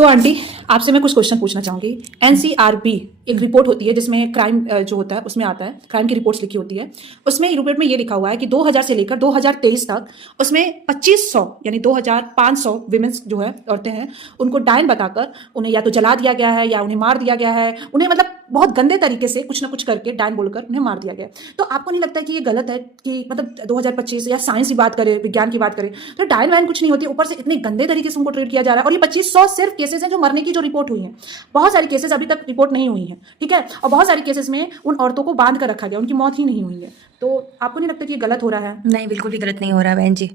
तो आंटी आपसे मैं कुछ क्वेश्चन पूछना चाहूंगी। एनसीआरबी एक रिपोर्ट होती है जिसमें क्राइम जो होता है उसमें आता है, क्राइम की रिपोर्ट्स लिखी होती है। उसमें रिपोर्ट में ये लिखा हुआ है कि 2000 से लेकर 2023 तक उसमें 2500 यानी 2500 विमेंस जो है औरतें हैं उनको डायन बताकर उन्हें या तो जला दिया गया है या उन्हें मार दिया गया है। उन्हें मतलब बहुत गंदे तरीके से कुछ ना कुछ करके डायन बोलकर उन्हें मार दिया गया। तो आपको नहीं लगता कि ये गलत है कि मतलब 2025 या साइंस की बात करें, विज्ञान की बात करें तो डायन वायन कुछ नहीं होती, ऊपर से इतने गंदे तरीके से उनको ट्रीट किया जा रहा है। और ये 2500 सिर्फ केसेस हैं जो मरने की जो रिपोर्ट हुई है। बहुत सारी केसेस अभी तक रिपोर्ट नहीं हुई है, ठीक है। और बहुत सारी केसेस में उन औरतों को बांध कर रखा गया, उनकी मौत ही नहीं हुई है। तो आपको नहीं लगता कि ये गलत हो रहा है? नहीं, बिल्कुल भी गलत नहीं हो रहा बहन जी।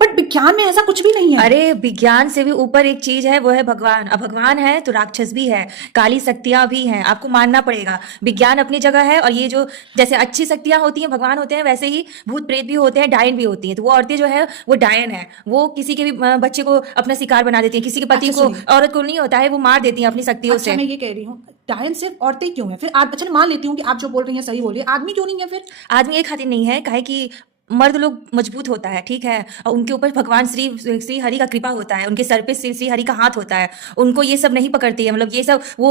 बट विज्ञान में ऐसा कुछ भी नहीं है। अरे विज्ञान से भी ऊपर एक चीज है, वो है भगवान। अब भगवान है तो राक्षस भी है, काली शक्तियां भी हैं, आपको मानना पड़ेगा। विज्ञान अपनी जगह है, और ये जो जैसे अच्छी शक्तियां होती हैं, भगवान होते हैं, वैसे ही भूत प्रेत भी होते हैं, डायन भी होती हैं। तो वो औरतें जो है वो डायन है, वो किसी के भी बच्चे को अपना शिकार बना देती है, किसी के पति अच्छा, को, सुनिए। औरत को नहीं होता है, वो मार देती है अपनी शक्तियों अच्छा से। मैं ये कह रही हूँ डायन सिर्फ औरतें क्यों हैं फिर? अच्छा मान लेती हूँ कि आप जो बोल रही हैं सही बोल रही है, आदमी क्यों नहीं है फिर? आदमी एक खातिर नहीं है, काहे कि मर्द लोग मजबूत होता है, ठीक है, और उनके ऊपर भगवान श्री हरि का कृपा होता है, उनके सर पे श्री हरि का हाथ होता है। उनको ये सब नहीं पकड़ती है, मतलब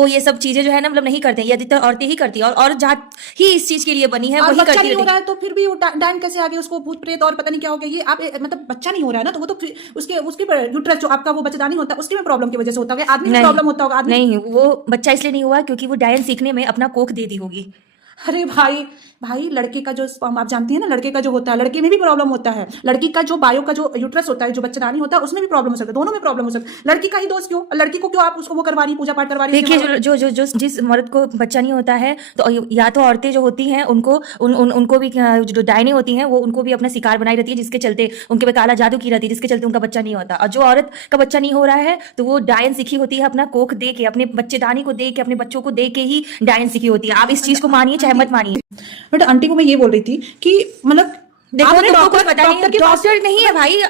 ये सब चीजें जो है ना, मतलब नहीं करते हैं। ये अधिकतर औरतें ही करती है, और जात ही इस चीज के लिए बनी है, और वही बच्चा करती नहीं हो रहा रहती है तो फिर भी वो डायन कैसे आ गया? उसको भूत प्रेत और पता नहीं क्या हो गया। ये आप मतलब बच्चा नहीं हो रहा है ना, तो वो तो उसके उसके यूट्रस जो आपका वो बच्चेदानी होता है उसकी में प्रॉब्लम की वजह से होता होगा। आदमी में नहीं। प्रॉब्लम होता होगा आदमी। नहीं, वो बच्चा इसलिए नहीं हुआ क्योंकि वो डायन सीखने में अपना कोख दे दी होगी। अरे भाई भाई लड़के का जो स्पर्म आप जानती है ना, लड़के का जो होता है, लड़के में भी प्रॉब्लम होता है। लड़की का जो बायो का जो यूट्रस होता है, जो बच्चेदानी होता है, उसमें भी प्रॉब्लम हो सकता है, दोनों में प्रॉब्लम हो सकता है। लड़की का ही दोष क्यों? लड़की को क्यों आप उसको वो करवा रही, पूजा पाठ करवा रही? देखिए, जिस मर्द को बच्चा नहीं होता है, तो या तो औरतें जो होती हैं उनको उनको भी जो डायने होती हैं वो उनको भी अपना शिकार बनाई रहती है, जिसके चलते उनके पे काला जादू की रहती है, जिसके चलते उनका बच्चा नहीं होता। और जो औरत का बच्चा नहीं हो रहा है तो वो डायन सीखी होती है, अपना कोख दे के, अपने बच्चेदानी को दे के, अपने बच्चों को दे के ही डायन सीखी होती है। आप इस चीज को मानिए चाहे मत मानिए। बट आंटी को मैं ये बोल रही थी कि मतलब देखो, आपने तुमको कुछ पता नहीं है, डॉक्टर के पास डॉक्टर नहीं है भाई,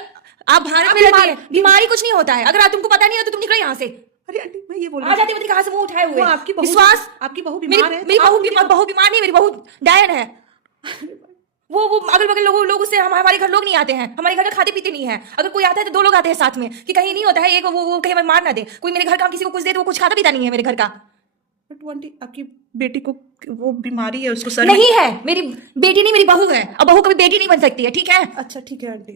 आप भारत में रहती है, बीमारी कुछ नहीं होता है। अगर तुमको पता नहीं है तो तुम निकलो यहाँ से। अरे आंटी मैं ये बोल आ रही जाती बता कहाँ से मुंह उठाए हुए। वो आपकी बहू, विश्वास, आपकी बहू मेरी बीमार है। मेरी बहू बीमार नहीं, मेरी बहू डायन है। वो अगल बगल लोग उससे हमारे घर लोग नहीं आते हैं, हमारे घर में खाते पीते नहीं है। अगर कोई आता है तो 2 लोग आते हैं साथ में, कि कहीं नहीं होता है एक वो कहीं हमें मार ना दे। कोई मेरे घर का किसी को कुछ दे तो वो कुछ खाता पीता नहीं है मेरे घर का। बट वो आंटी आपकी बेटी को वो बीमारी है, उसको सर नहीं है, मेरी बेटी नहीं, मेरी बहू है, और बहू कभी बेटी नहीं बन सकती है, ठीक है। अच्छा ठीक है आंटी।